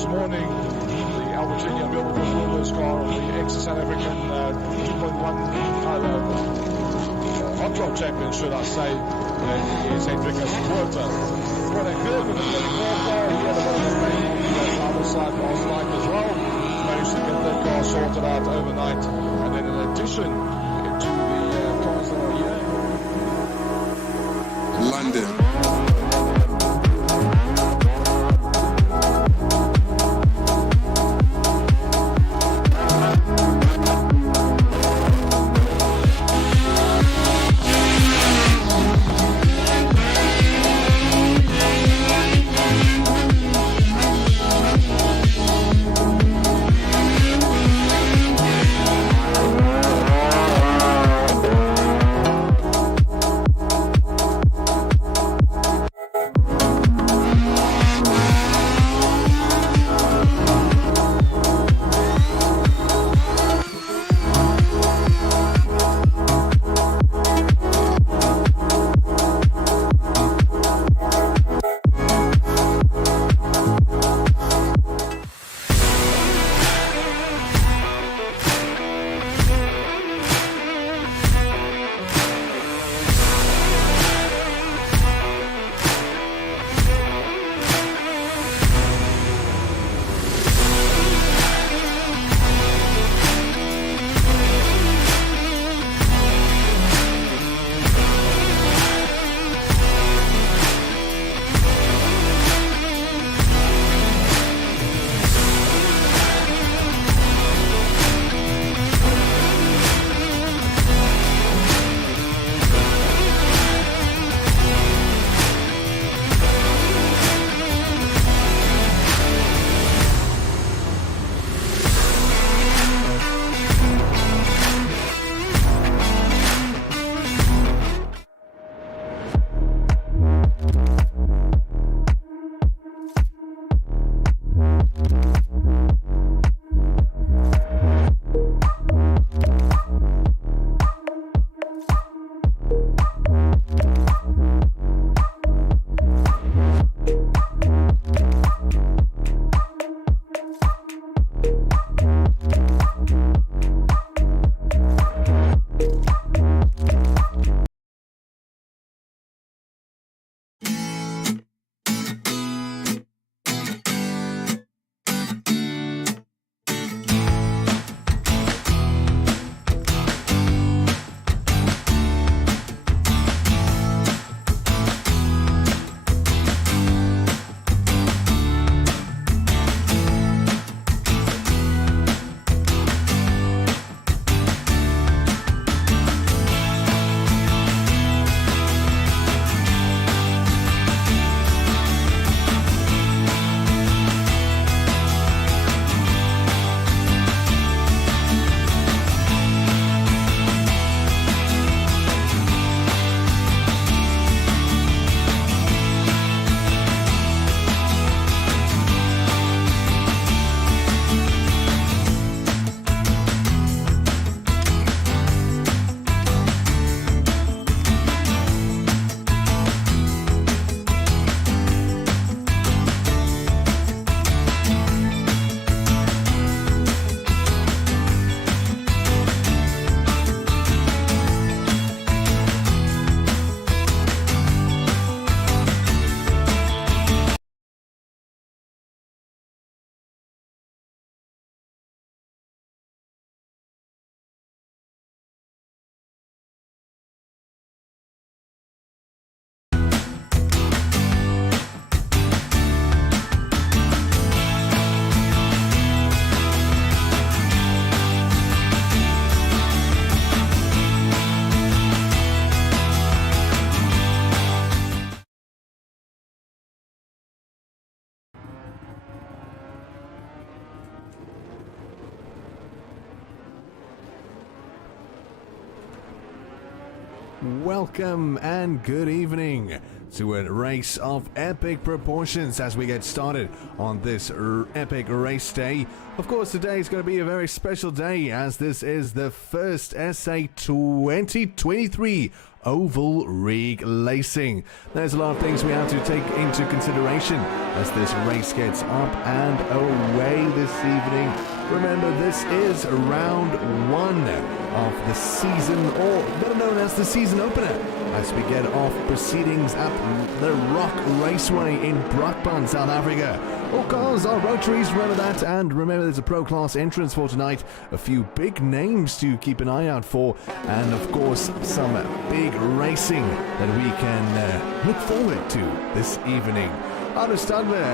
this morning. The Albertina built for Fuller's car, the ex-South African 2.1 Hotrod champion, should I say, is Hendrikus Quarter. What a good with the 24 car. He had a bit of a pain on the other side last night as well. Managed to get that car sorted out overnight. And then in addition to the cars that are here, London. Welcome and good evening to a race of epic proportions as we get started on this epic race day. Of course, today is going to be a very special day as this is the first SA 2023 oval rig racing. There's a lot of things we have to take into consideration as this race gets up and away this evening. Remember, this is round 1 of the season, or better known as the season opener, as we get off proceedings at the Rock Raceway in Brakpan, South Africa. All cars are rotaries, remember that, and remember there's a pro class entrance for tonight, a few big names to keep an eye out for, and of course some big racing that we can look forward to this evening. Hernus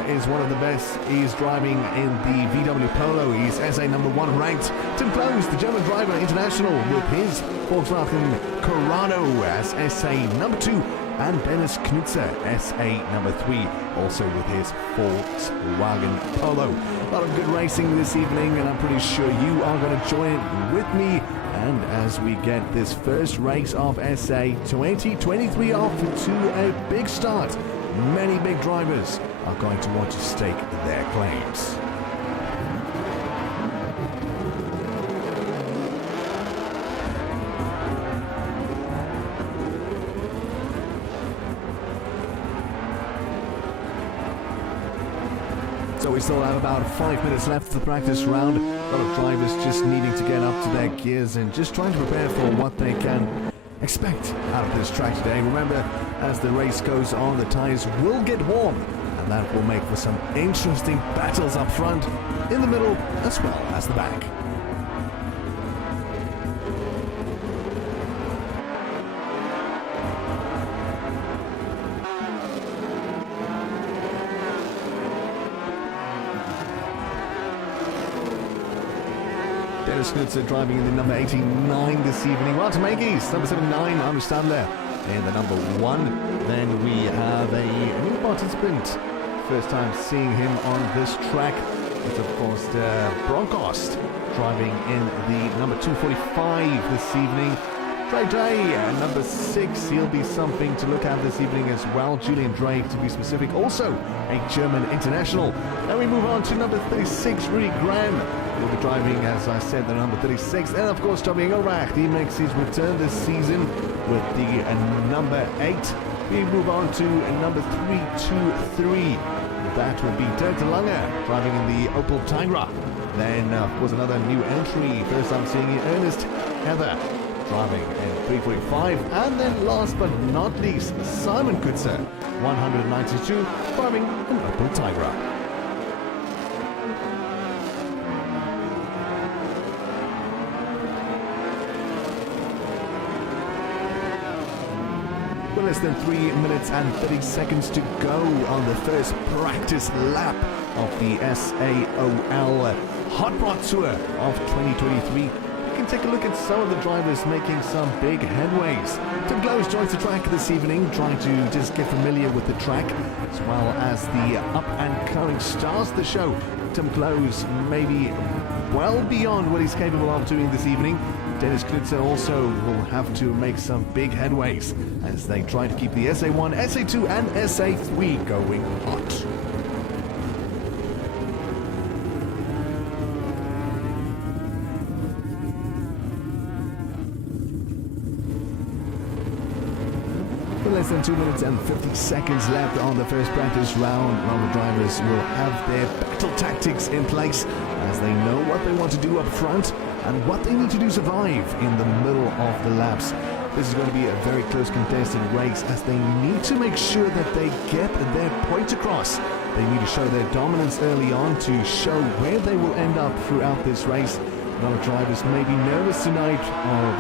is one of the best. He's driving in the VW Polo. He's SA number 1 ranked. Tim Close, the German driver international, with his Volkswagen Corrado as SA number 2. And Dennis Knutzer, SA number 3, also with his Volkswagen Polo. A lot of good racing this evening, and I'm pretty sure you are going to join it with me. And as we get this first race of SA 2023 off to a big start, many big drivers are going to want to stake their claims. So we still have about 5 minutes left of the practice round. A lot of drivers just needing to get up to their gears and just trying to prepare for what they can expect out of this track today. Remember, as the race goes on, the tyres will get warm, and that will make for some interesting battles up front, in the middle, as well as the back. Dennis Knutzer driving in the number 89 this evening. Well, to Meintjes, number 79, Hernus in the number 1. Then we have a new participant. First time seeing him on this track. It's of course Bronkhorst driving in the number 245 this evening. Dre, number 6, he'll be something to look at this evening as well. Julian Drake, to be specific, also a German international. Then we move on to number 36, Rudy Graham. He'll be driving, as I said, the number 36. And of course, Toby Engelbrecht, he makes his return this season with the number 8. We move on to number 323. That will be Dirk de Lange, driving in the Opel Tigra. Then, of course, another new entry. First I'm seeing Ernest Heather driving in 345. And then last but not least, Simon Kutzer, 192, driving an Opel Tigra. Less than 3 minutes and 30 seconds to go on the first practice lap of the SAOL Hotrod Tour of 2023. We can take a look at some of the drivers making some big headways. Tim Close joins the track this evening, trying to just get familiar with the track, as well as the up-and-coming stars of the show. Tim Close maybe well beyond what he's capable of doing this evening. Dennis Knutzer also will have to make some big headways as they try to keep the SA1, SA2 and SA3 going hot. Less than 2 minutes and 50 seconds left on the first practice round. While the drivers will have their battle tactics in place as they know what they want to do up front and what they need to do to survive in the middle of the laps. This is going to be a very close contested race as they need to make sure that they get their point across. They need to show their dominance early on to show where they will end up throughout this race. A lot of drivers may be nervous tonight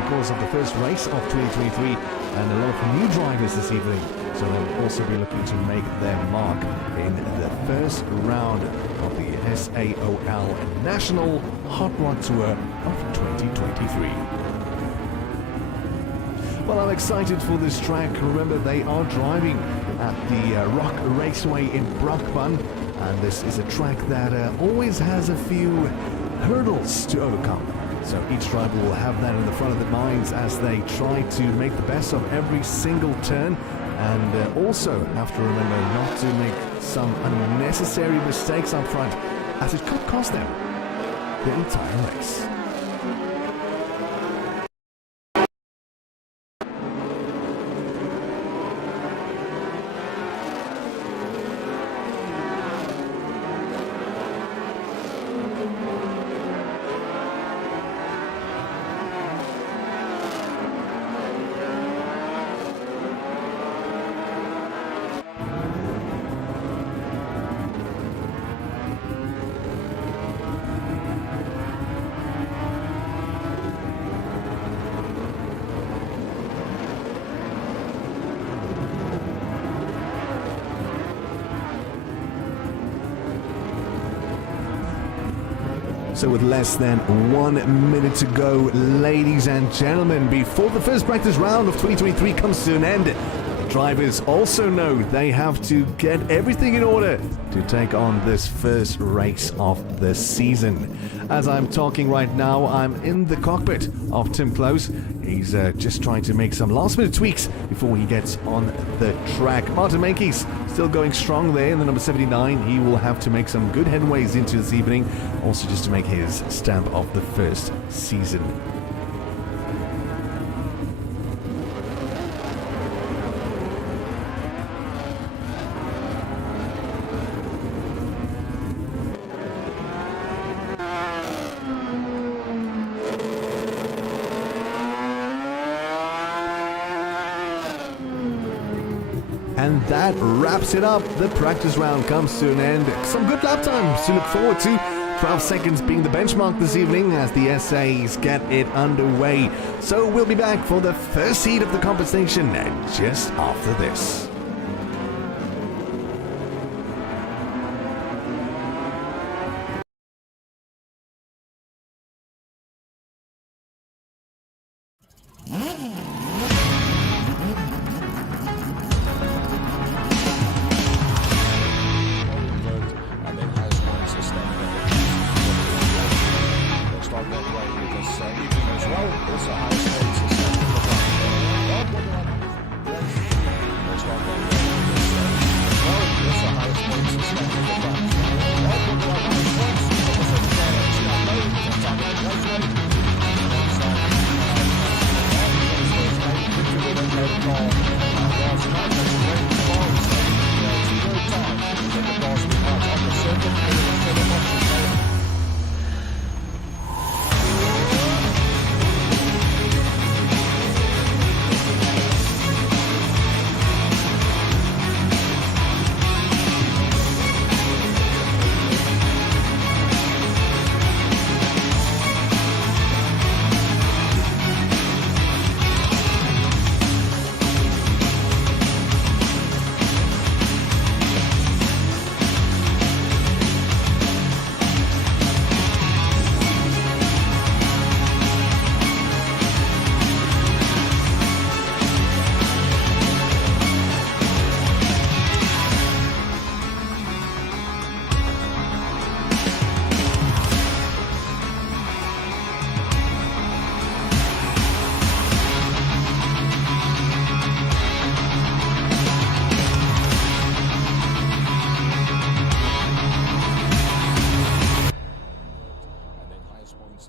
because of the first race of 2023 and a lot of new drivers this evening. So they'll also be looking to make their mark in the first round of the SAOL National Hot Rod Tour of 2023. Well, I'm excited for this track. Remember, they are driving at the Rock Raceway in Brakpan, and this is a track that always has a few hurdles to overcome. So each driver will have that in the front of their minds as they try to make the best of every single turn, and also have to remember not to make some unnecessary mistakes up front, as it could cost them the entire race. So with less than 1 minute to go, ladies and gentlemen, before the first practice round of 2023 comes to an end, drivers also know they have to get everything in order to take on this first race of the season. As I'm talking right now, I'm in the cockpit of Tim Close. He's just trying to make some last-minute tweaks before he gets on the track. Martin Meintjes still going strong there in the number 79. He will have to make some good headways into this evening, also just to make his stamp of the first season. And that wraps it up. The practice round comes to an end. Some good lap times to look forward to. 12 seconds being the benchmark this evening as the SAs get it underway. So we'll be back for the first heat of the competition just after this.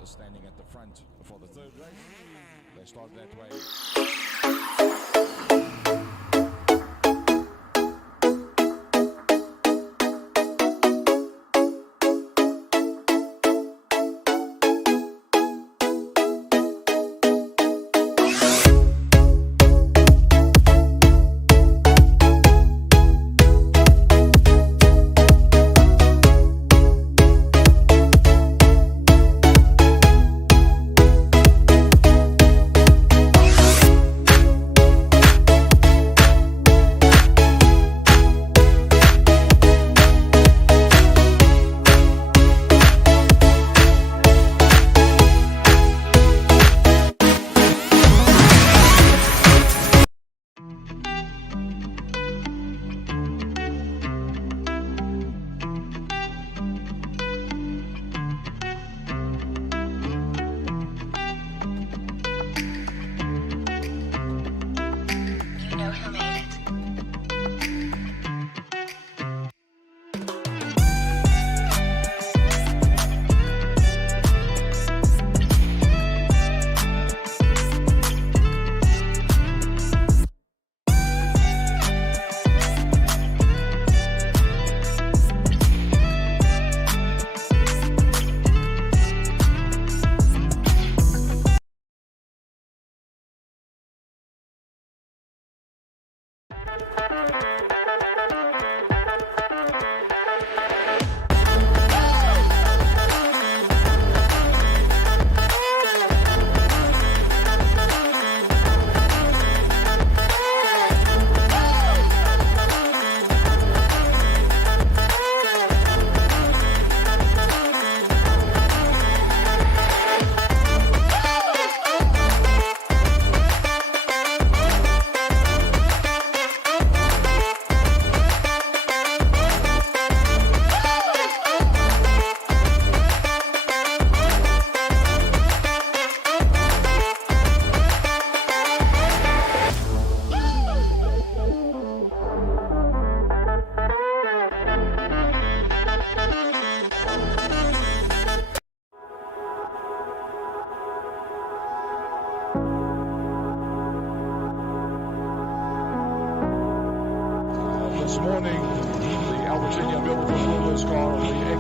Standing at the front for the third race. They start that way.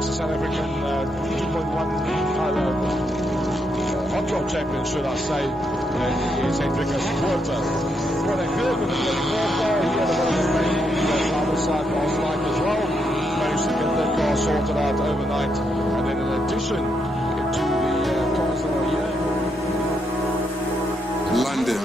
the South African 2.1 Hotrod champion, should I say, is Hendrikus Porter. What a good with the 24 car. He had a bit of a pain on the driver's side last night as well. Managed to get that car sorted out overnight. And then in addition to the cars that are here, London.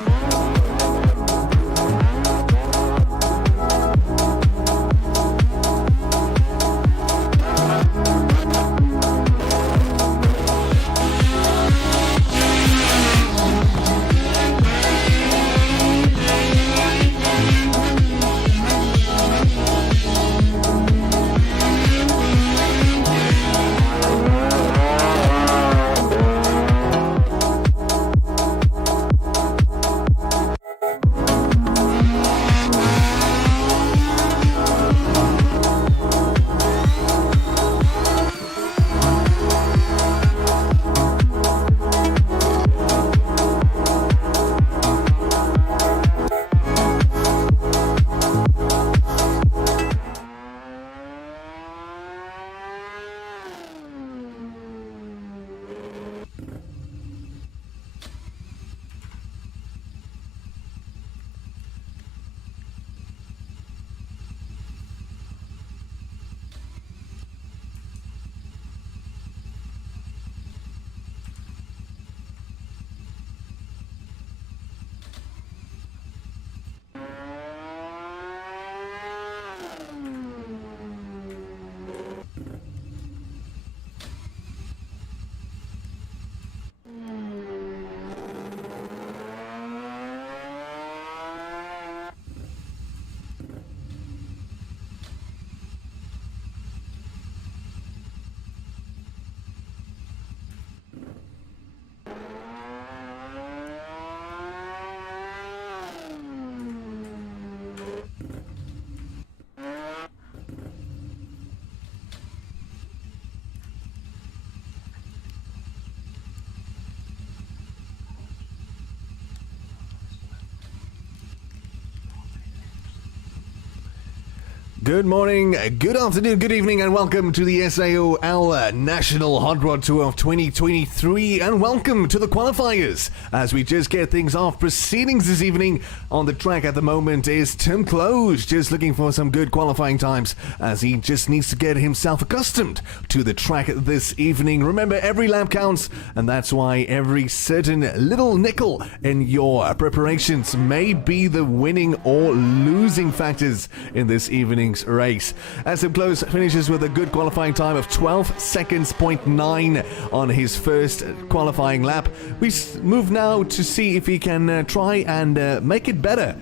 Good morning, good afternoon, good evening, and welcome to the SAOL National Hot Rod Tour of 2023, and welcome to the qualifiers. As we just get things off, proceedings this evening on the track at the moment is Tim Close, just looking for some good qualifying times, as he just needs to get himself accustomed to the track this evening. Remember, every lap counts, and that's why every certain little nickel in your preparations may be the winning or losing factors in this evening's race. As Tim Close finishes with a good qualifying time of 12 seconds, 0.9 on his first qualifying lap, we move now to see if he can try and make it better.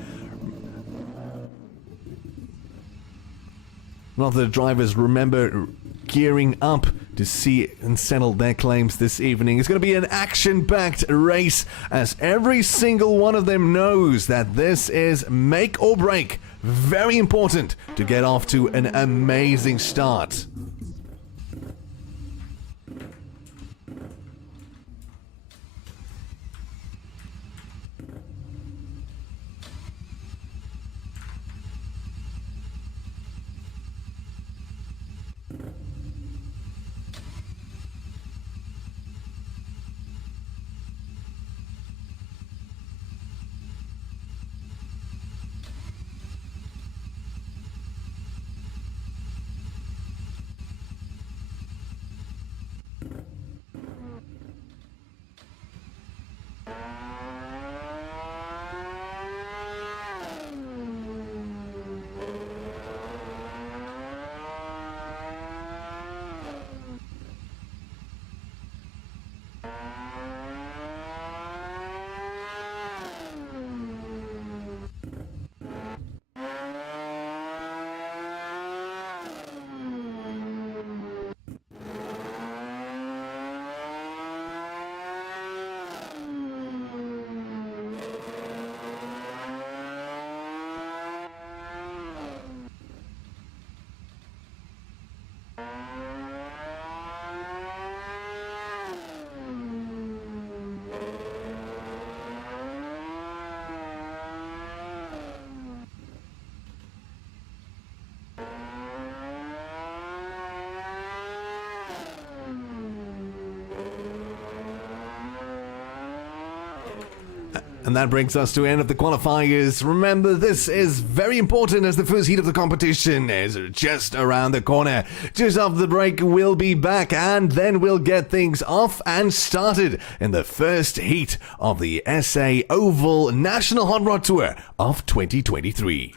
One of the drivers, remember, gearing up to see and settle their claims this evening. It's going to be an action-packed race, as every single one of them knows that this is make or break. Very important to get off to an amazing start. And that brings us to the end of the qualifiers. Remember, this is very important as the first heat of the competition is just around the corner. Just after the break, we'll be back and then we'll get things off and started in the first heat of the SAOL National Hot Rod Tour of 2023.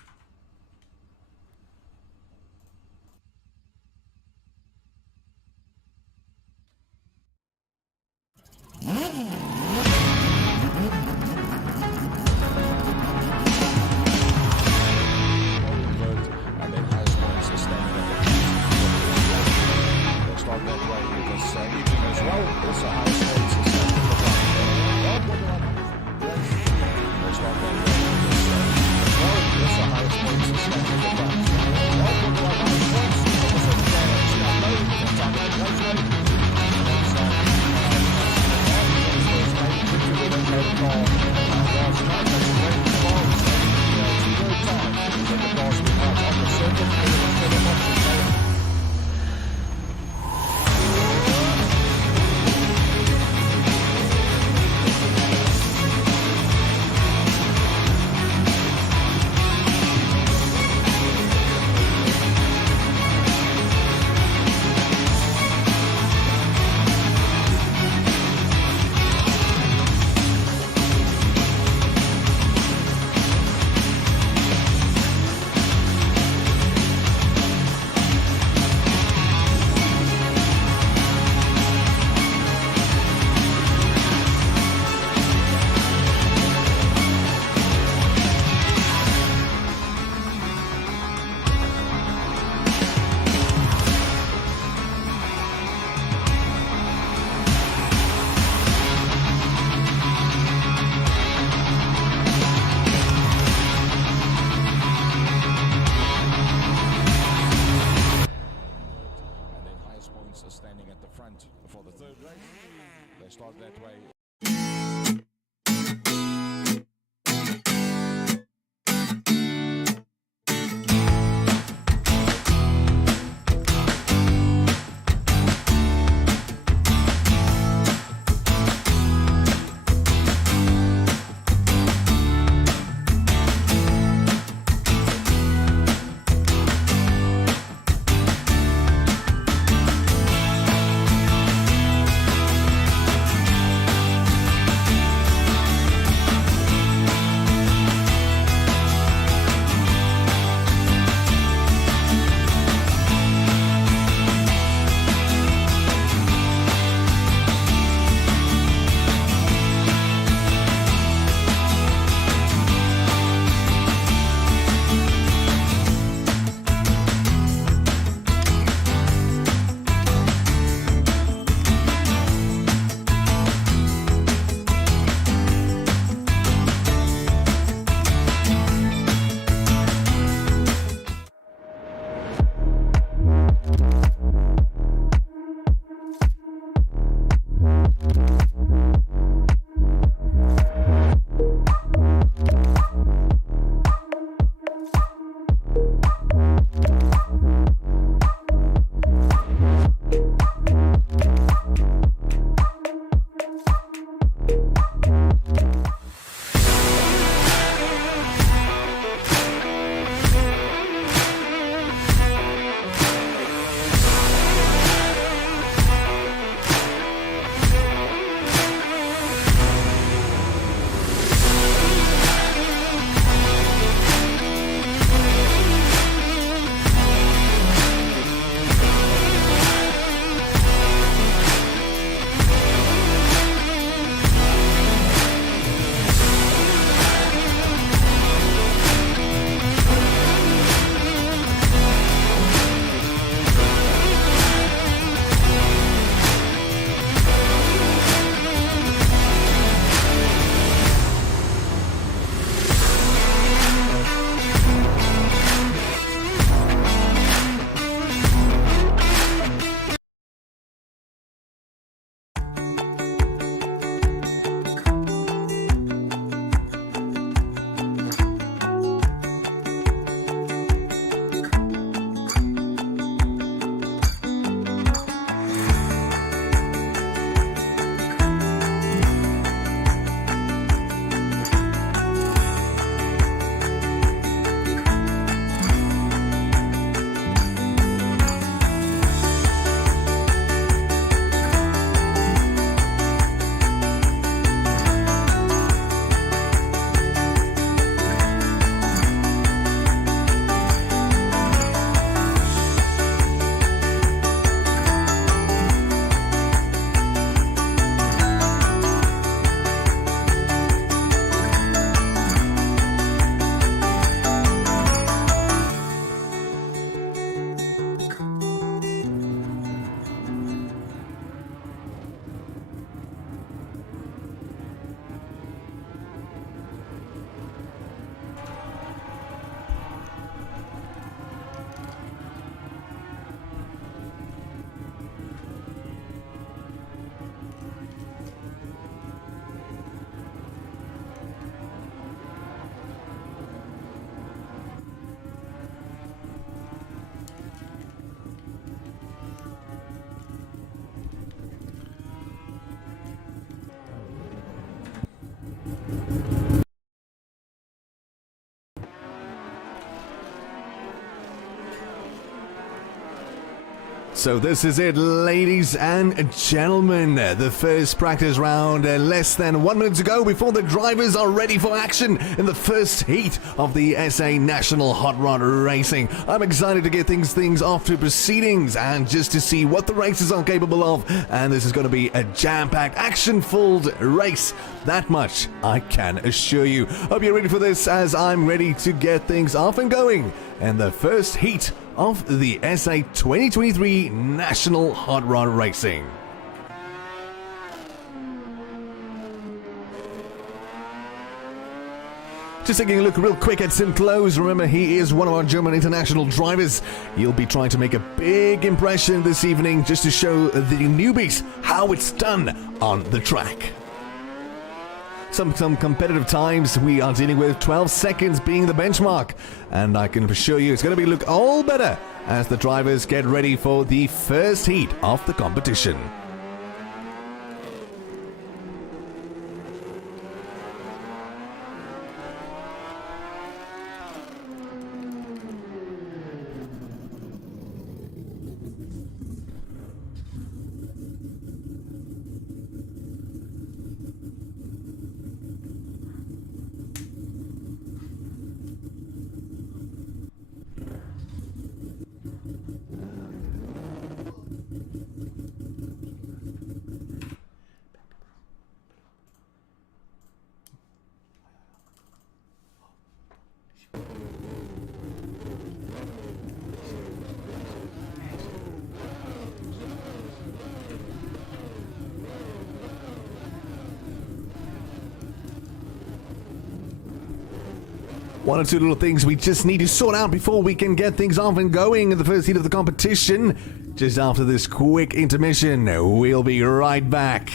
So this is it, ladies and gentlemen. The first practice round, less than 1 minute to go before the drivers are ready for action in the first heat of the SA National Hot Rod Racing. I'm excited to get things off to proceedings and just to see what the races are capable of. And this is going to be a jam-packed, action-filled race. That much I can assure you. Hope you're ready for this, as I'm ready to get things off and going in the first heat of the SA 2023 National Hot Rod Racing. Just taking a look real quick at Sim Close. Remember, he is one of our German international drivers. He'll be trying to make a big impression this evening just to show the newbies how it's done on the track. Some competitive times we are dealing with 12 seconds being the benchmark, and I can assure you it's going to look all better as the drivers get ready for the first heat of the competition. One or two little things we just need to sort out before we can get things off and going in the first heat of the competition. Just after this quick intermission, we'll be right back.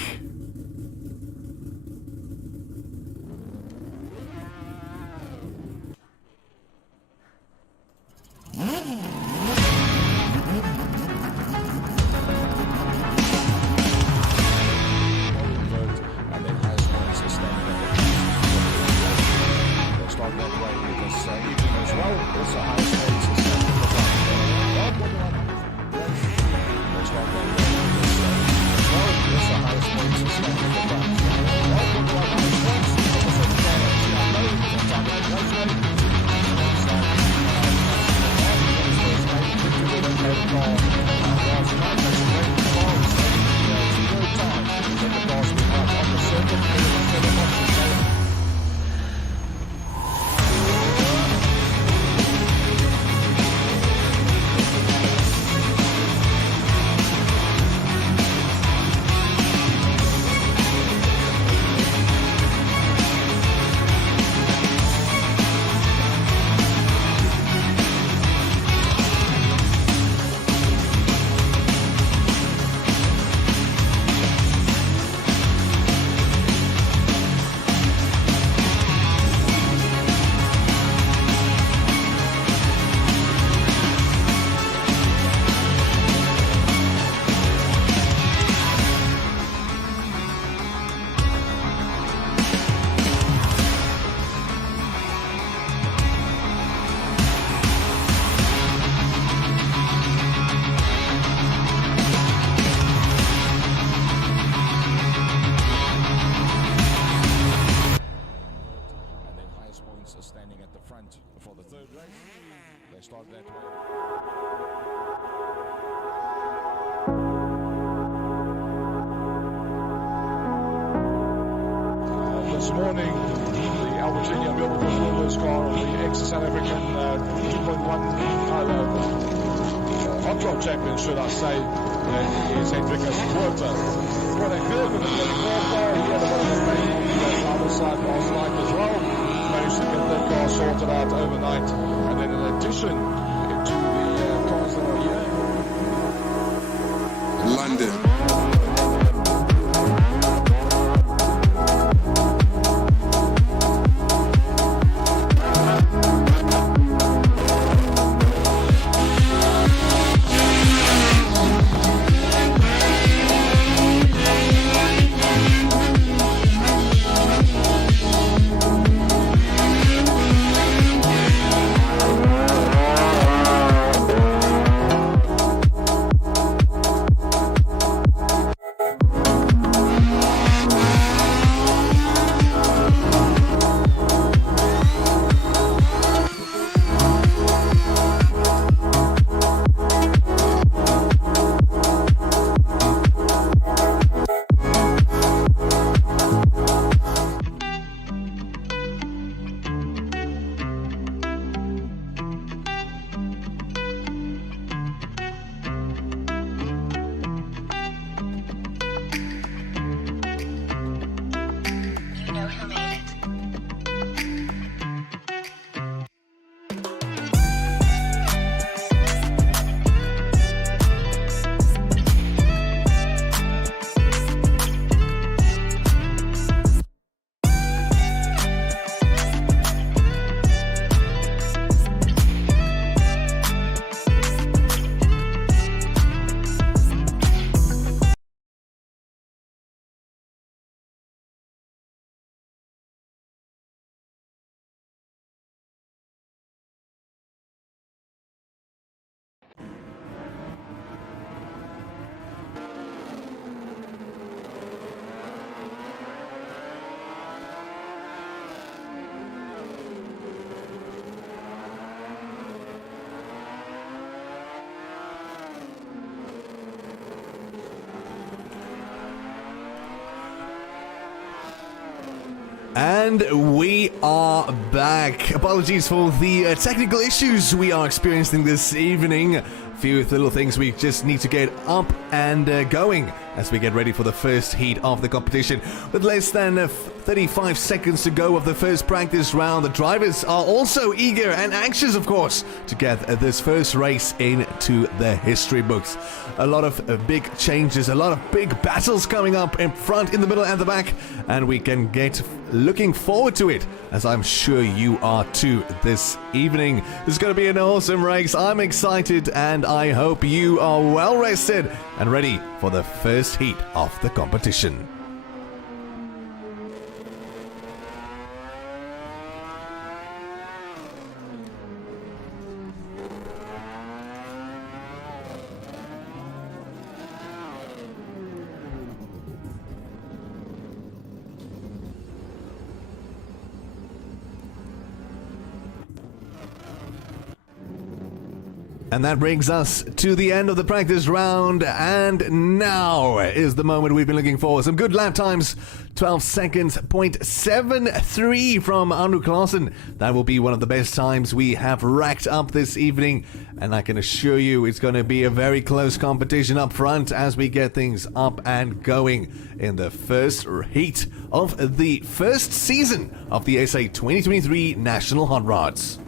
This morning, the Albertini built the car of the ex-South African 2.1 Hotrod champion, should I say, is Hendrikus Porter. What a curve in the 24 car. He had a bit of a pain on the other side last night as well. Managed to get that car sorted out overnight. And then in addition to the cars that are here, London. And we are back. Apologies for the technical issues we are experiencing this evening. A few little things we just need to get up and going as we get ready for the first heat of the competition. With less than 35 seconds to go of the first practice round, the drivers are also eager and anxious, of course, to get this first race into the history books. A lot of big changes, a lot of big battles coming up in front, in the middle and the back, and we can get looking forward to it, as I'm sure you are too this evening. This is going to be an awesome race. I'm excited and I hope you are well rested and ready for the first heat of the competition. And that brings us to the end of the practice round, and now is the moment we've been looking for. Some good lap times, 12 seconds, 0.73 from Andrew Clausen. That will be one of the best times we have racked up this evening, and I can assure you it's going to be a very close competition up front as we get things up and going in the first heat of the first season of the SA 2023 National Hot Rods.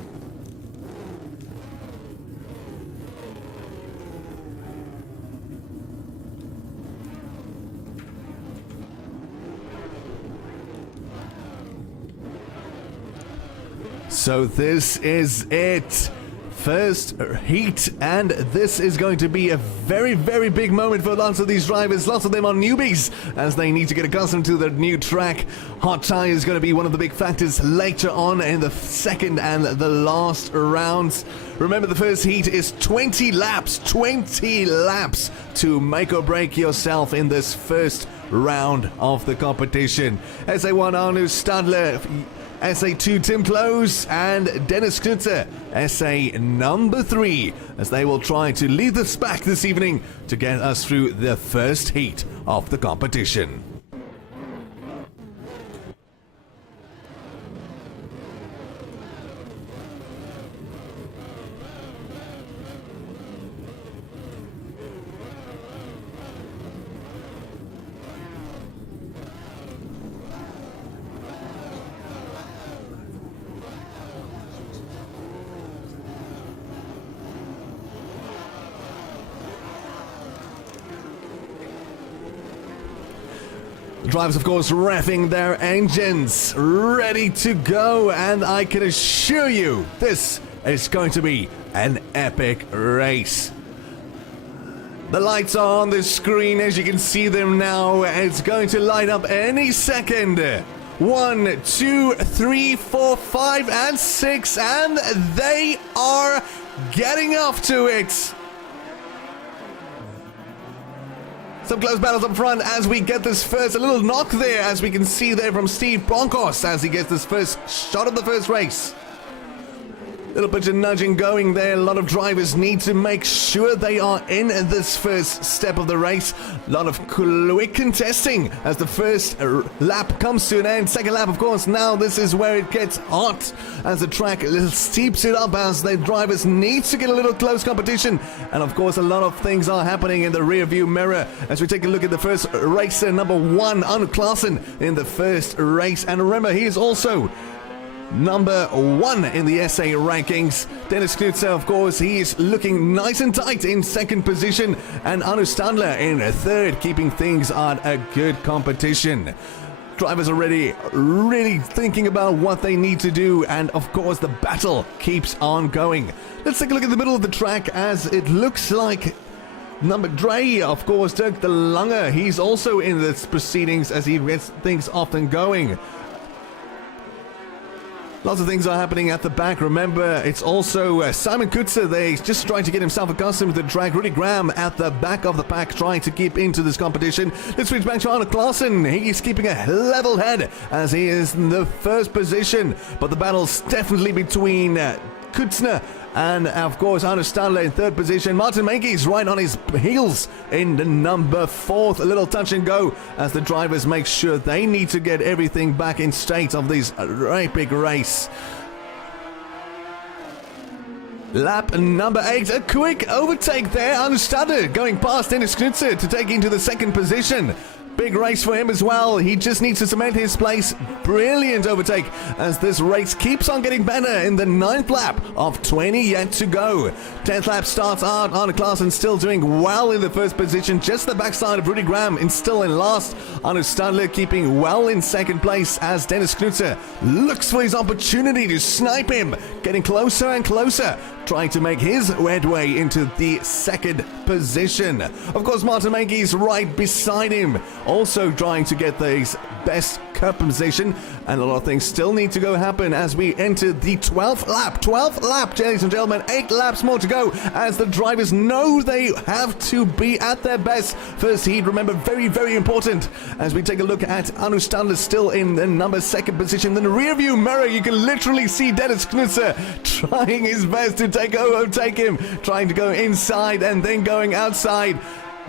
So this is it. First heat, and this is going to be a very, very big moment for lots of these drivers. Lots of them are newbies as they need to get accustomed to the new track. Hot tire is going to be one of the big factors later on in the second and the last rounds. Remember, the first heat is 20 laps to make or break yourself in this first round of the competition. SA1 Hernus Stadler, SA2 Tim Close, and Dennis Knutzer, SA number 3, as they will try to lead us back this evening to get us through the first heat of the competition. Drivers, of course, revving their engines, ready to go, and I can assure you this is going to be an epic race. The lights are on the screen, as you can see them now. It's going to light up any second. 1, 2, 3, 4, 5, and 6, and they are getting off to it. Some close battles up front as we get this first, a little knock there, as we can see there from Steve Broncos as he gets this first shot of the first race. Little bit of nudging going there. A lot of drivers need to make sure they are in this first step of the race. A lot of quick contesting as the first lap comes to an end. Second lap, of course, now this is where it gets hot as the track steeps it up as the drivers need to get a little close competition. And of course, a lot of things are happening in the rear view mirror as we take a look at the first racer, number 1, Andrew Clausen, in the first race. And remember, he is also number 1 in the SA rankings. Dennis Knutzer, of course, he is looking nice and tight in second position, and Hernus Stadler in third, keeping things on a good competition. Drivers are really thinking about what they need to do, and of course the battle keeps on going. Let's take a look at the middle of the track as it looks like number Dre, of course, Dirk de Lange, he's also in the proceedings as he gets things off and going. Lots of things are happening at the back. Remember, it's also Simon Kutzer. They're just trying to get himself accustomed to the track. Rudy Graham at the back of the pack trying to keep into this competition. Let's switch back to Andrew Clausen. He's keeping a level head as he is in the first position. But the battle's definitely between Kutzner. And of course, Hernus Stadler in third position. Martin Meintjes right on his heels in the number 4th. A little touch and go as the drivers make sure they need to get everything back in state of this epic race. Lap number 8, a quick overtake there. Hernus Stadler going past Dennis Knutzer to take into the 2nd position. Big race for him as well. He just needs to cement his place. Brilliant overtake as this race keeps on getting better in the 9th lap of 20 yet to go. 10th lap starts out. Arne Klaassen still doing well in the 1st position. Just the backside of Rudy Graham and still in last. Hernus Stadler keeping well in 2nd place as Dennis Knutzer looks for his opportunity to snipe him. Getting closer and closer, trying to make his headway into the 2nd position. Of course, Martin Meintjes right beside him, also trying to get his best cup position, and a lot of things still need to go happen as we enter the 12th lap. 12th lap, ladies and gentlemen, 8 laps more to go as the drivers know they have to be at their best. First heat, remember, very, very important as we take a look at Hernus Stadler still in the number 2nd position. In the rear view mirror, you can literally see Dennis Knutzer trying his best to overtake him, trying to go inside and then going outside.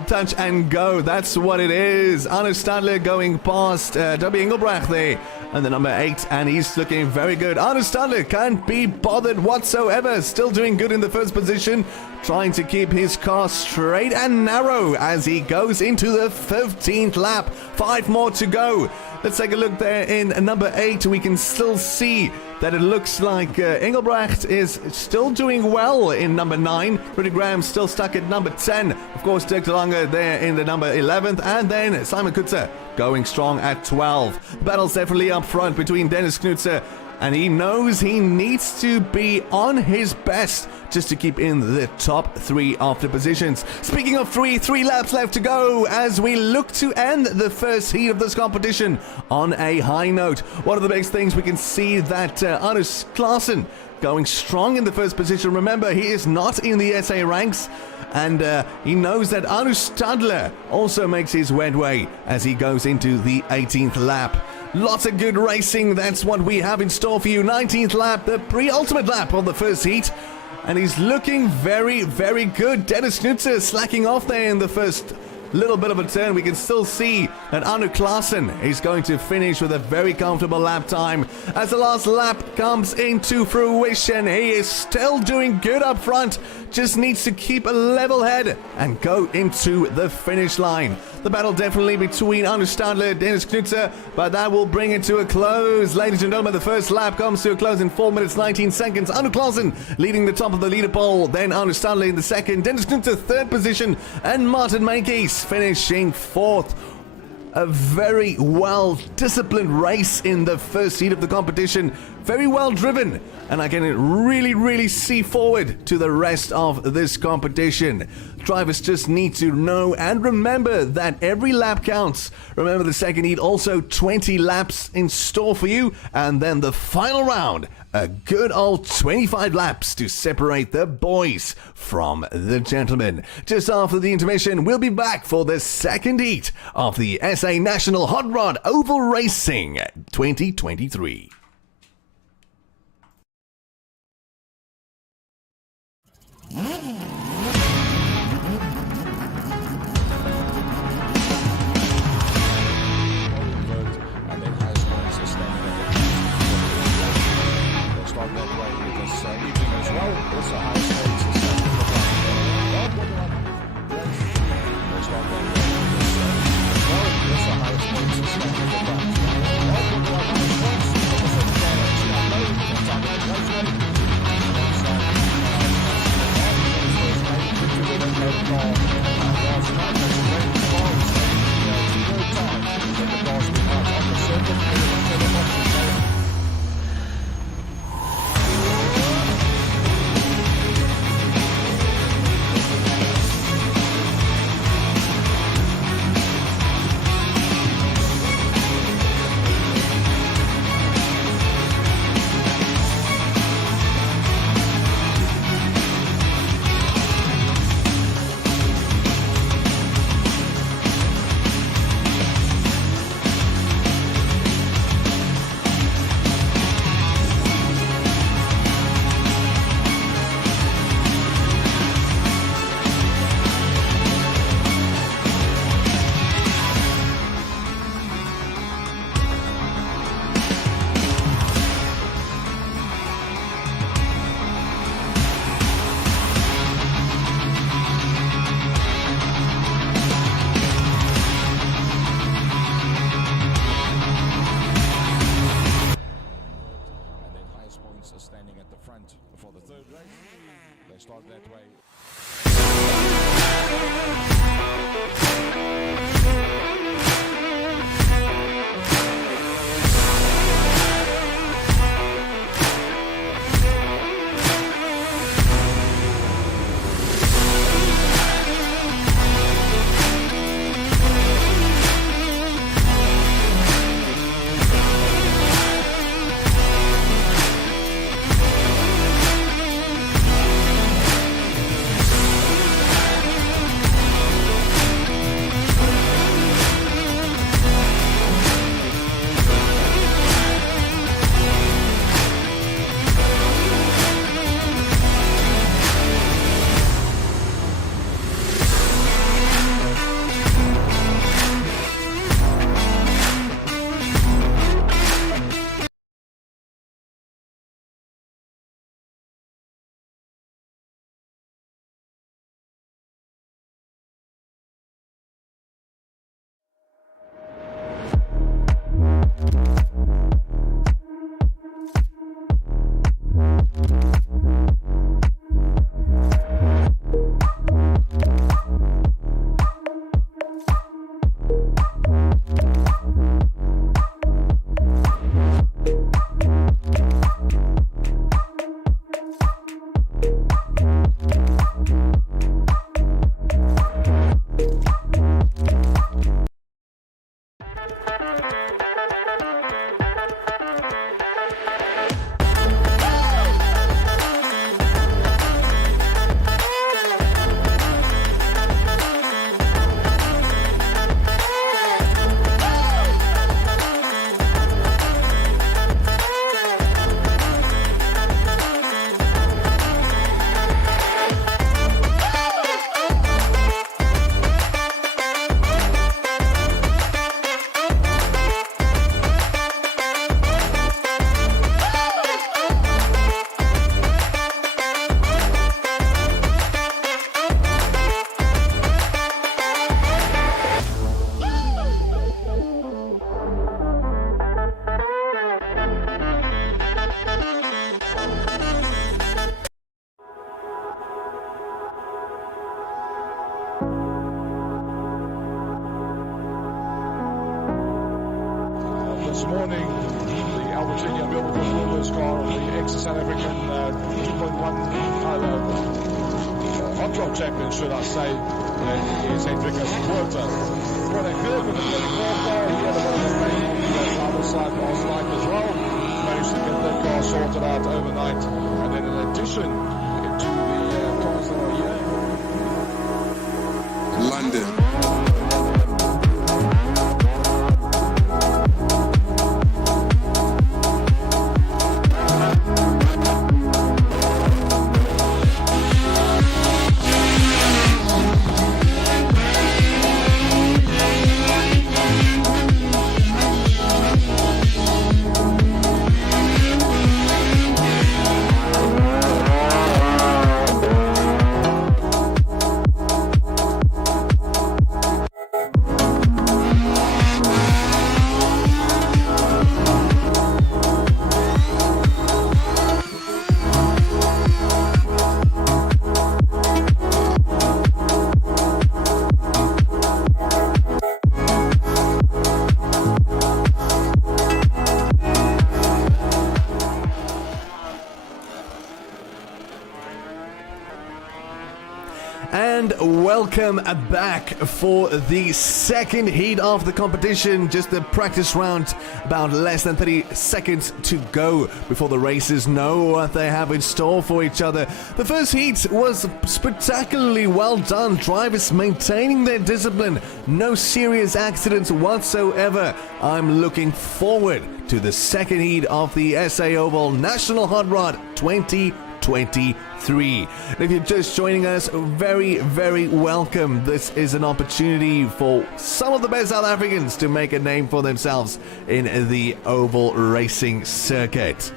Touch and go, that's what it is. Hernus Stadler going past W. Engelbrecht there and the number 8, and he's looking very good. Hernus Stadler can't be bothered whatsoever, still doing good in the 1st position, trying to keep his car straight and narrow as he goes into the 15th lap. 5 more to go. Let's take a look there in number 8. We can still see that it looks like Engelbrecht is still doing well in number 9. Rudy Graham still stuck at number 10. Of course, Dirk de Lange there in the number 11th. And then Simon Kutzner going strong at 12. The battle's definitely up front between Dennis Knutzer, and he knows he needs to be on his best just to keep in the top 3 of the positions. Speaking of 3 laps left to go as we look to end the 1st heat of this competition on a high note. One of the biggest things we can see that Hernus Klaassen going strong in the 1st position. Remember, he is not in the SA ranks, and he knows that Hernus Stadler also makes his headway as he goes into the 18th lap. Lots of good racing, that's what we have in store for you. 19th lap, the pre-ultimate lap of the 1st heat, and he's looking very, very good. Dennis Knutzer slacking off there in the 1st little bit of a turn. We can still see that Hernus Klaassen is going to finish with a very comfortable lap time. As the last lap comes into fruition, he is still doing good up front, just needs to keep a level head and go into the finish line. The battle definitely between Hernus Stadler and Dennis Knutzer, but that will bring it to a close. Ladies and gentlemen, the 1st lap comes to a close in 4 minutes 19 seconds. Hernus Klaassen leading the top of the leaderboard, then Hernus Stadler in the 2nd, Dennis Knutzer 3rd position, and Martin Meintjes finishing 4th. A very well-disciplined race in the 1st heat of the competition. Very well driven, and I can really see forward to the rest of this competition. Drivers just need to know and remember that every lap counts. Remember, the 2nd heat also 20 laps in store for you, and then the final round, a good old 25 laps to separate the boys from the gentlemen. Just after the intermission, we'll be back for the 2nd heat of the SA National Hot Rod Oval Racing 2023. this morning. The Albertini Bill Willis car of the ex-South African 2.1 Hotrod champion, should I say, is Hendrikus Porter. What a curve in the 24 car. He had a bit of a pain on the other side last night as well. Managed to get that car sorted out overnight. And then in addition to the cars that are here, London. And welcome back for the second heat of the competition. Just the practice round, about less than 30 seconds to go before the racers know what they have in store for each other. The first heat was spectacularly well done. Drivers maintaining their discipline. No serious accidents whatsoever. I'm looking forward to the second heat of the SAOL National Hot Rod 2023. And if you're just joining us, very, very welcome. This is an opportunity for some of the best South Africans to make a name for themselves in the oval racing circuit.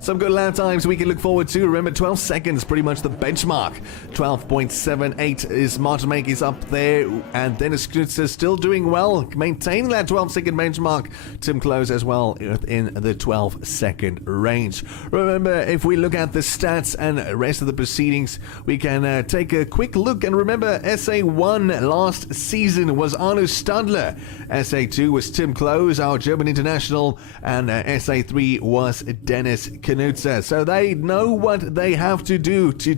Some good lap times we can look forward to. Remember, 12 seconds, pretty much the benchmark. 12.78 is Martin Meintjes up there, and Dennis Knutzer still doing well, maintaining that 12-second benchmark. Tim Close as well in the 12-second range. Remember, if we look at the stats and rest of the proceedings, we can take a quick look. And remember, SA1 last season was Arno Stadler. SA2 was Tim Close, our German international, and SA3 was Dennis Knutzer. So they know what they have to do to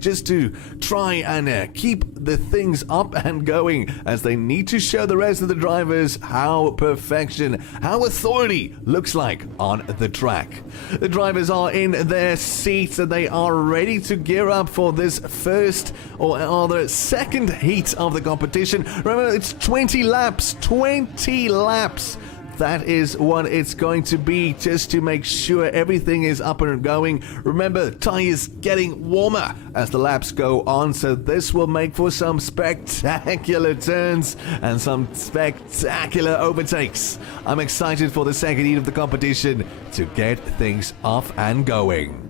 try and keep the things up and going, as they need to show the rest of the drivers how perfection, how authority looks like on the track. The drivers are in their seats and they are ready to gear up for this first or the second heat of the competition. Remember, it's 20 laps. 20 laps. That is what it's going to be, just to make sure everything is up and going. Remember, tires getting warmer as the laps go on, so this will make for some spectacular turns and some spectacular overtakes. I'm excited for the second heat of the competition to get things off and going.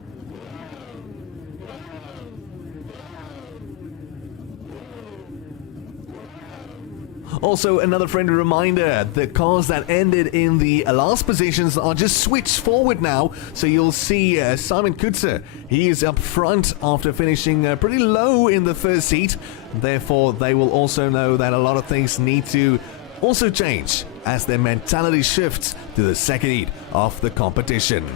Also, another friendly reminder, the cars that ended in the last positions are just switched forward now. So you'll see Simon Kutzer, he is up front after finishing pretty low in the first heat. Therefore, they will also know that a lot of things need to also change as their mentality shifts to the second heat of the competition.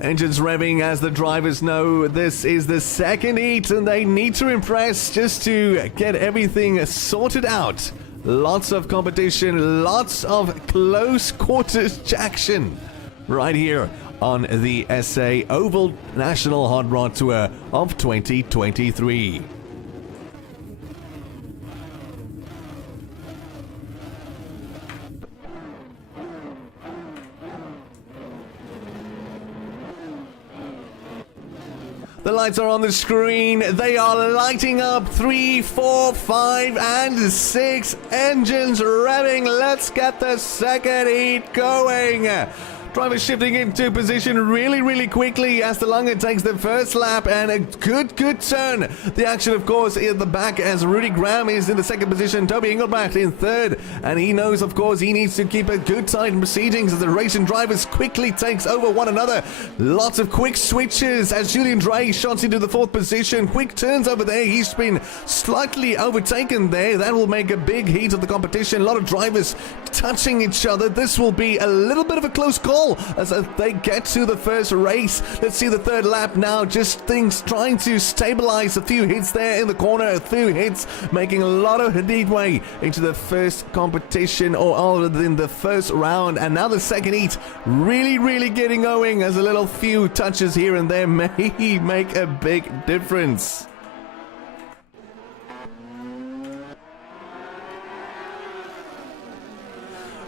Engines revving as the drivers know this is the second heat and they need to impress just to get everything sorted out. Lots of competition, lots of close quarters action right here on the SAOL National Hot Rod Tour of 2023. The lights are on the screen. They are lighting up. 3, 4, 5, and 6 engines revving. Let's get the second heat going. Driver shifting into position really quickly as the Lange takes the first lap, and a good turn. The action, of course, in the back as Rudy Graham is in the second position, Toby Engelbrecht in third, and he knows, of course, he needs to keep a good tight proceedings as the racing drivers quickly takes over one another. Lots of quick switches as Julian Drey shots into the fourth position. Quick turns over there. He's been slightly overtaken there. That will make a big heat of the competition. A lot of drivers touching each other. This will be a little bit of a close call as they get to the first race. Let's see the third lap now. Just things trying to stabilize. A few hits there in the corner. A few hits making a lot of headway into the first competition, or other than the first round. And now the second heat really getting going as a little few touches here and there may make a big difference.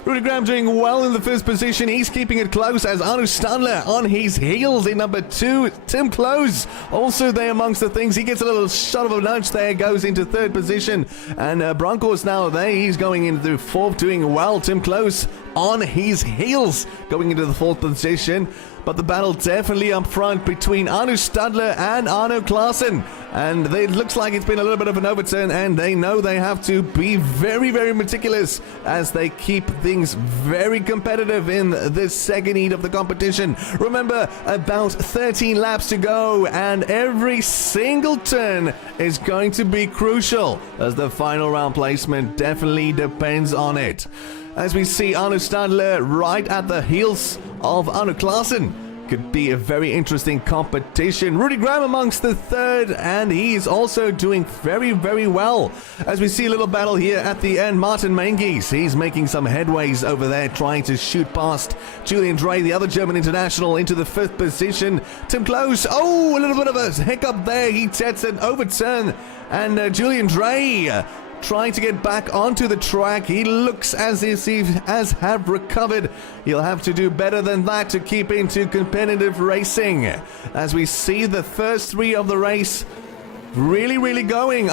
Rudy Graham doing well in the first position. He's keeping it close as Arno Stadler on his heels in number 2. Tim Close also there amongst the things. He gets a little shot of a nudge there, goes into third position. And Broncos now there. He's going into fourth, doing well. Tim Close on his heels going into the fourth position. But the battle definitely up front between Arno Stadler and Arno Klaassen. And it looks like it's been a little bit of an overturn, and they know they have to be very meticulous as they keep things very competitive in this second heat of the competition. Remember, about 13 laps to go, and every single turn is going to be crucial as the final round placement definitely depends on it. As we see Arno Stadler right at the heels of Arno Klaassen. Could be a very interesting competition. Rudy Graham amongst the third, and he's also doing very well. As we see a little battle here at the end, Martin Meintjes, he's making some headways over there, trying to shoot past Julian Drey, the other German international, into the fifth position. Tim Close, a little bit of a hiccup there. He sets an overturn, and Julian Drey trying to get back onto the track. He looks as if he has recovered. He'll have to do better than that to keep into competitive racing. As we see the first three of the race really going.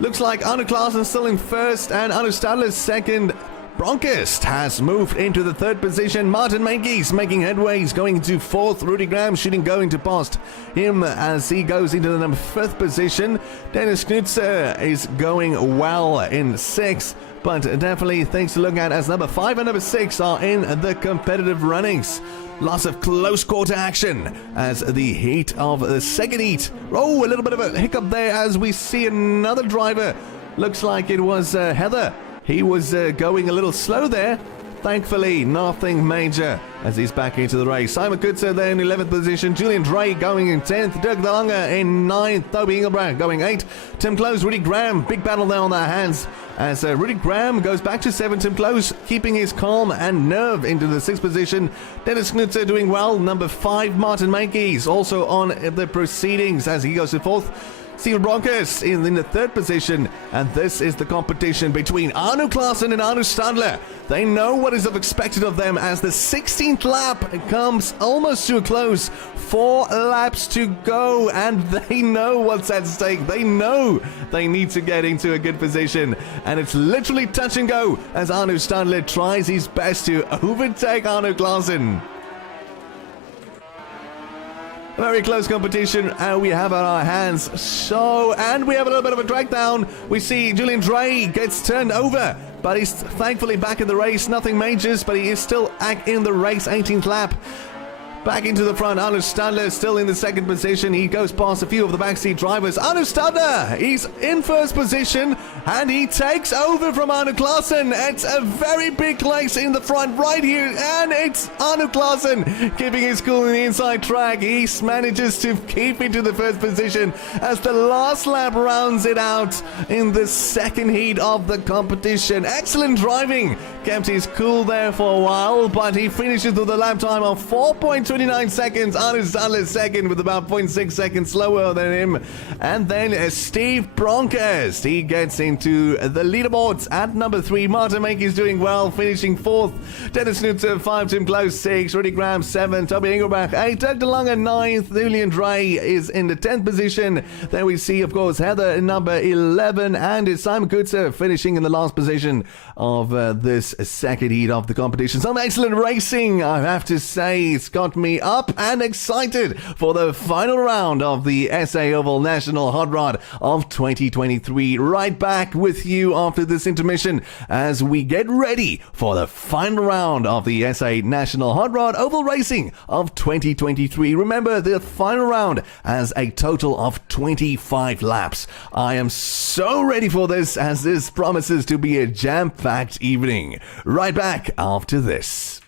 Looks like Arno Klaassen still in first, and Arno Stadler's second. Bronkhorst has moved into the third position. Martin Meintjes making headways, going to fourth. Rudy Graham going to past him as he goes into the number 5th position. Dennis Knutzer is going well in 6th, but definitely things to look at as number 5 and number 6 are in the competitive runnings. Lots of close quarter action as the heat of the second heat. A little bit of a hiccup there as we see another driver. Looks like it was Heather. He was going a little slow there. Thankfully, nothing major as he's back into the race. Simon Kutzer there in 11th position. Julian Drey going in 10th. Dirk de Lange in 9th. Toby Engelbrecht going 8th. Tim Close, Rudy Graham. Big battle there on their hands as Rudy Graham goes back to 7th. Tim Close keeping his calm and nerve into the 6th position. Dennis Knutzer doing well. Number 5, Martin Meintjes also on the proceedings as he goes to 4th. Steven Bronkhorst in the 3rd position, and this is the competition between Arno Klaassen and Arno Stadler. They know what is expected of them as the 16th lap comes almost to a close. 4 laps to go, and they know what's at stake. They know they need to get into a good position, and it's literally touch and go as Arno Stadler tries his best to overtake Arno Klaassen. Very close competition we have on our hands. And we have a little bit of a drag down. We see Julian Drey gets turned over, but he's thankfully back in the race. Nothing majors, but he is still in the race. 18th lap. Back into the front, Arno Stadler still in the 2nd position. He goes past a few of the backseat drivers. Arno Stadler, he's in 1st position, and he takes over from Arno Klaassen. It's a very big place in the front right here, and it's Arno Klaassen keeping his cool in the inside track. He manages to keep into the 1st position as the last lap rounds it out in the 2nd heat of the competition. Excellent driving. Kept his cool there for a while, but he finishes with a lap time of 4.2 29 seconds. Arnus Sandler second with about 0.6 seconds slower than him. And then Steve Bronckhorst. He gets into the leaderboards at number 3. Martin Meintjes doing well, finishing 4th. Dennis Snutzer 5, Tim Close 6, Rudy Graham 7, Toby Engelbach 8, Doug DeLonge 9th, Julian Dre is in the 10th position. Then we see, of course, Heather in number 11, and Simon Kutzer finishing in the last position of this second heat of the competition. Some excellent racing, I have to say. It's got me up and excited for the final round of the SAOL National Hot Rod of 2023. Right back with you after this intermission as we get ready for the final round of the SA National Hot Rod Oval Racing of 2023. Remember, the final round has a total of 25 laps. I am so ready for this, as this promises to be a jam-packed evening. Right back after this.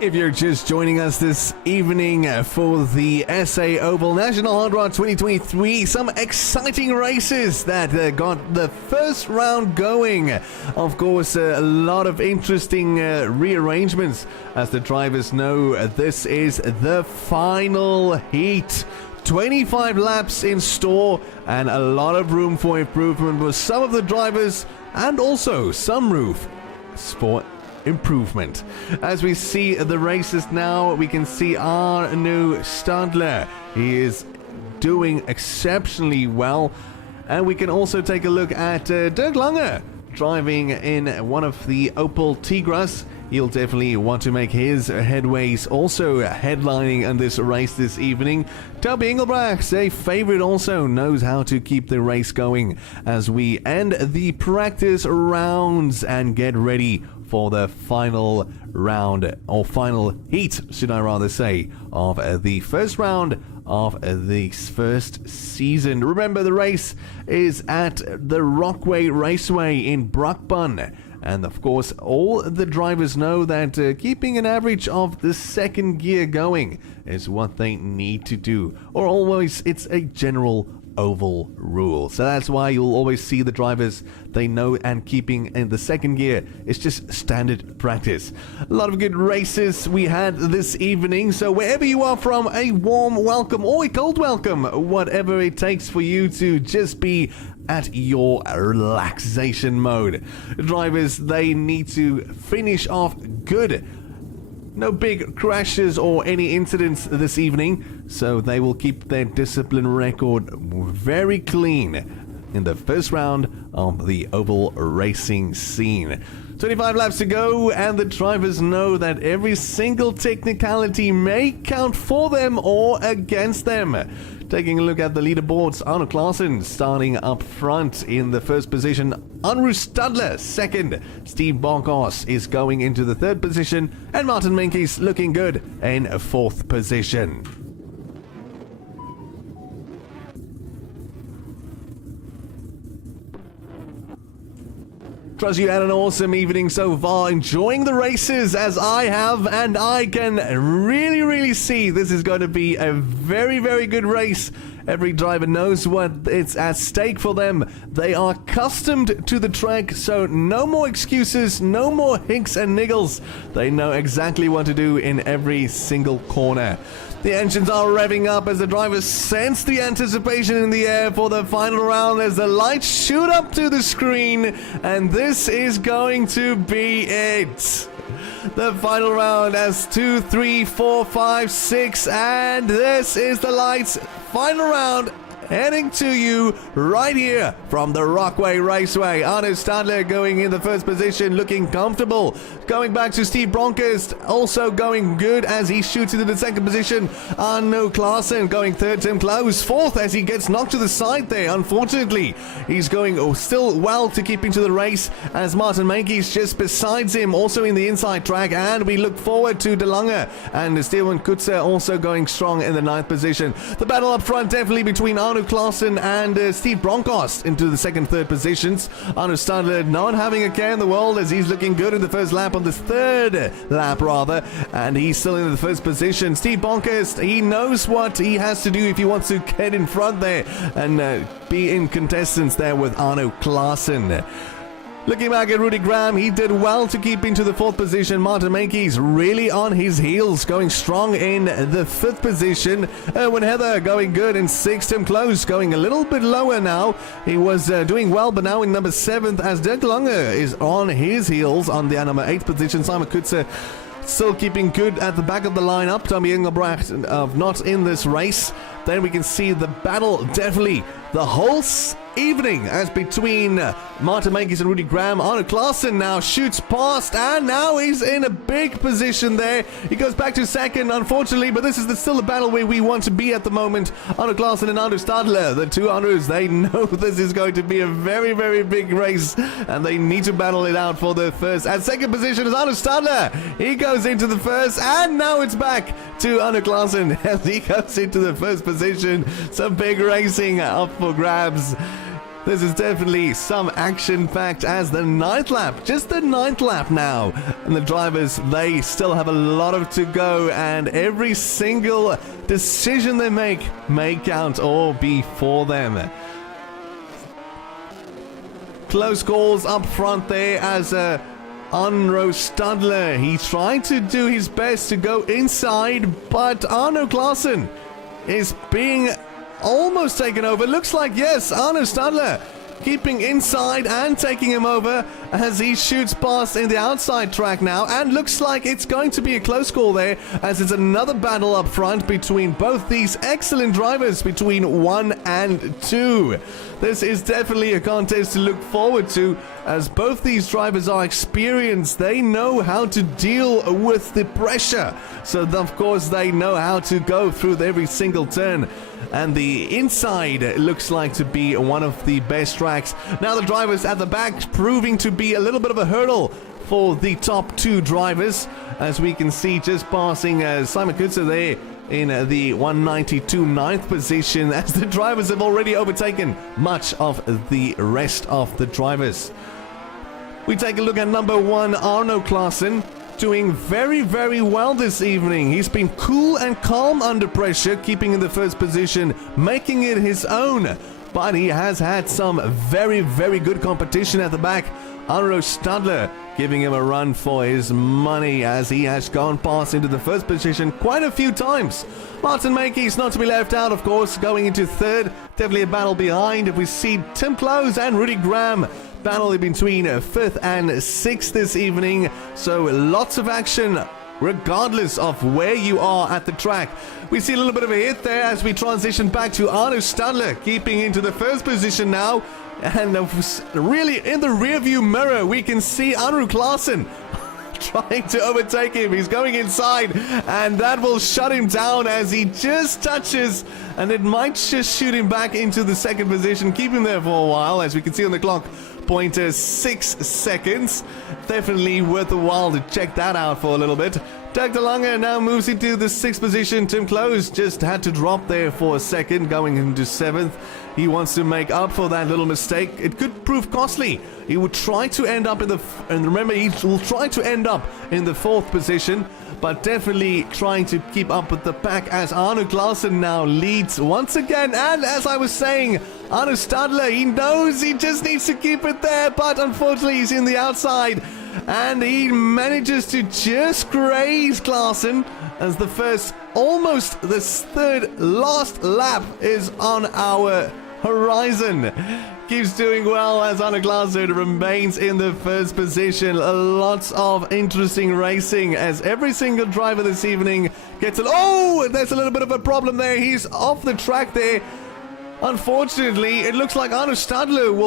If you're just joining us this evening for the SAOL National Hotrod 2023, some exciting races that got the first round going. Of course, a lot of interesting rearrangements. As the drivers know, this is the final heat. 25 laps in store and a lot of room for improvement with some of the drivers, and also some room for improvement. As we see the races now, we can see our new Stadler. He is doing exceptionally well. And we can also take a look at Dirk Lange driving in one of the Opel Tigras. He'll definitely want to make his headways, also headlining in this race this evening. Toby Engelbrecht, a favorite, also knows how to keep the race going as we end the practice rounds and get ready for the final round, or final heat, should I rather say, of the first round of the first season. Remember, the race is at the Raceway in Brakpan. And of course, all the drivers know that keeping an average of the second gear going is what they need to do. Or always, it's a general oval rule. So that's why you'll always see the drivers, they know, and keeping in the second gear is just standard practice. A lot of good races we had this evening, so wherever you are from, a warm welcome or a cold welcome, whatever it takes for you to just be at your relaxation mode. Drivers, they need to finish off good. No big crashes or any incidents this evening, so they will keep their discipline record very clean in the first round of the oval racing scene. 25 laps to go, and the drivers know that every single technicality may count for them or against them. Taking a look at the leaderboards, Arno Klaassen starting up front in the first position. Hernus Stadler second. Steve Bonkos is going into the third position. And Martin Meintjes looking good in fourth position. Trust you had an awesome evening so far, enjoying the races as I have, and I can really see this is going to be a very good race. Every driver knows what it's at stake for them. They are accustomed to the track, so no more excuses, no more hinks and niggles. They know exactly what to do in every single corner. The engines are revving up as the drivers sense the anticipation in the air for the final round as the lights shoot up to the screen, and this is going to be it. The final round as 2, 3, 4, 5, 6, and this is the lights. Final round heading to you right here from the Raceway. Arno Stadler going in the first position, looking comfortable. Going back to Steve Bronkhorst, also going good as he shoots into the second position. Arno Klaassen going third, Tim Klaus fourth as he gets knocked to the side there. Unfortunately, he's going still well to keep into the race as Martin Meintjes just besides him, also in the inside track. And we look forward to De Lange and Steven Kutzer also going strong in the ninth position. The battle up front definitely between Arno Klaassen and Steve Bronkhorst into the second, third positions. Arno Stadler not having a care in the world as he's looking good in the first lap, on the third lap rather, and he's still in the first position. Steve Bronkhorst, he knows what he has to do if he wants to get in front there and be in contestants there with Arno Klaassen. Looking back at Rudy Graham, he did well to keep into the fourth position. Martin Meintjes really on his heels, going strong in the fifth position. Erwin Heather going good in sixth. Tim Close going a little bit lower now. He was doing well, but now in number 7th as Dirk Lange is on his heels on the number 8th position. Simon Kutzer still keeping good at the back of the lineup. Tommy Engelbrecht not in this race. Then we can see the battle definitely the whole evening as between Martin Meintjes and Rudy Graham. Arno Klaassen now shoots past, and now he's in a big position there. He goes back to second, unfortunately, but this is still the battle where we want to be at the moment. Arno Klaassen and Arno Stadler, the two Arnos, they know this is going to be a very big race, and they need to battle it out for the first. At second position is Arno Stadler. He goes into the first, and now it's back to Arno Klaassen as he goes into the first position. Some big racing up for grabs. This is definitely some action-packed as the 9th lap. Just the 9th lap now. And the drivers, they still have a lot of to go. And every single decision they make may count or be for them. Close calls up front there as Arno Stadler. He's trying to do his best to go inside, but Arno Klaassen is being almost taken over. Looks like, yes, Arno Stadler keeping inside and taking him over as he shoots past in the outside track now, and looks like it's going to be a close call there as it's another battle up front between both these excellent drivers, between 1 and 2. This is definitely a contest to look forward to as both these drivers are experienced. They know how to deal with the pressure, so of course they know how to go through every single turn. And the inside looks like to be one of the best tracks. Now the drivers at the back proving to be a little bit of a hurdle for the top 2 drivers, as we can see just passing Simon Kutscher there in the 192 9th position, as the drivers have already overtaken much of the rest of the drivers. We take a look at number 1, Arno Klaassen, doing very, very well this evening. He's been cool and calm under pressure, keeping in the first position, making it his own. But he has had some very, very good competition at the back. Arno Stadler giving him a run for his money as he has gone past into the first position quite a few times. Martin Meintjes not to be left out, of course, going into 3rd. Definitely a battle behind. If we see Tim Close and Rudy Graham battle between 5th and 6th this evening. So lots of action regardless of where you are at the track. We see a little bit of a hit there as we transition back to Arno Stadler, keeping into the first position now. And really in the rearview mirror, we can see Arno Klaassen trying to overtake him. He's going inside, and that will shut him down as he just touches, and it might just shoot him back into the 2nd position, keep him there for a while, as we can see on the clock. 0.6 seconds. Definitely worth a while to check that out for a little bit. Dirk de Lange now moves into the 6th position. Tim Close just had to drop there for a second, going into 7th. He wants to make up for that little mistake. It could prove costly. He would try to end up in the... And remember, he will try to end up in the 4th position, but definitely trying to keep up with the pack as Arno Klaassen now leads once again. And as I was saying, Arno Stadler, he knows he just needs to keep it there, but unfortunately he's in the outside. And he manages to just graze Klaassen as the first, almost the 3rd last lap is on our horizon. Keeps doing well as Arno Klaassen remains in the 1st position. Lots of interesting racing as every single driver this evening gets there's a little bit of a problem there. He's off the track there. Unfortunately, it looks like Arno Stadler will